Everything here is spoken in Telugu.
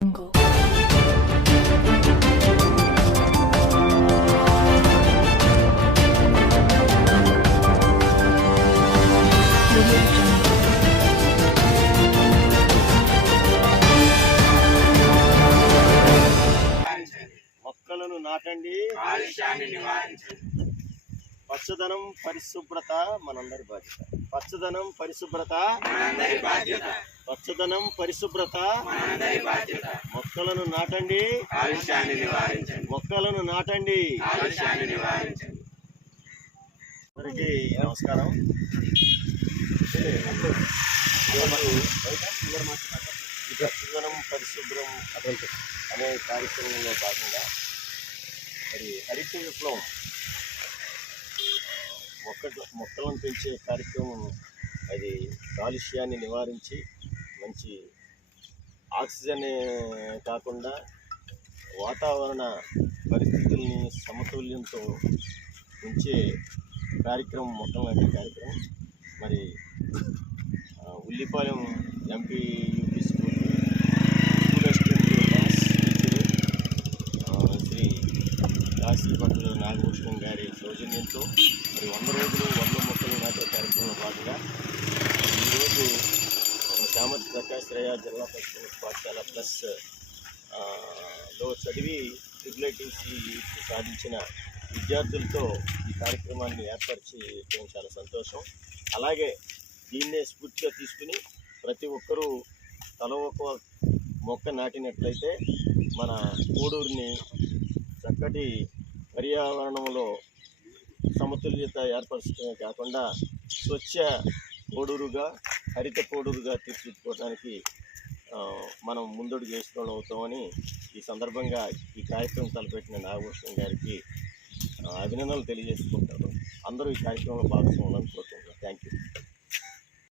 మొక్కలను నాటండి, పచ్చదనం పరిశుభ్రత మనందరి బాధ్యత. పచ్చదనం పరిశుభ్రత పచ్చదనం పరిశుభ్రత మొక్కలను నాటండి, మొక్కలను నాటండి. అందరికీ నమస్కారం. పచ్చదనం పరిశుభ్రం అనే కార్యక్రమంలో భాగంగా మరి హరిత విప్లవం మొక్కలను పెంచే కార్యక్రమం, అది కాలుష్యాన్ని నివారించి మంచి ఆక్సిజన్ కాకుండా వాతావరణ పరిస్థితుల్ని సమతుల్యంతో ఉంచే కార్యక్రమం, మొక్కలు నాటే కార్యక్రమం. మరి Ullipalem MP UP school assistant class teacher Shri Kasipatla Nagabhushanam గారి సౌజన్యంతో మరి 100 రోజులు 100 మొక్కలు నాటే కార్యక్రమంలో భాగంగా ఈరోజు శ్యామతి ప్రకాశ్రయ జిల్లా పరిషత్ పాఠశాల ప్లస్ లో చదివి ట్రిపుల్ఐటీసీ సాధించిన విద్యార్థులతో ఈ కార్యక్రమాన్ని ఏర్పరిచి చాలా సంతోషం. అలాగే దీన్నే స్ఫూర్తిగా తీసుకుని ప్రతి ఒక్కరూ తల ఒక మొక్క నాటినట్లయితే మన కోడూరుని చక్కటి పర్యావరణంలో సమతుల్యత ఏర్పరచడమే కాకుండా స్వచ్ఛ కోడూరుగా, హరిత కోడూరుగా తీర్చిదిద్దుకోవడానికి మనం ముందడుగు వేసుకోవడం అవుతామని ఈ సందర్భంగా ఈ కార్యక్రమం తలపెట్టిన నాగభూషణం గారికి అభినందనలు తెలియజేసుకుంటారు. అందరూ ఈ కార్యక్రమంలో భాగస్వాములను కోరుకుంటున్నారు. Thank you.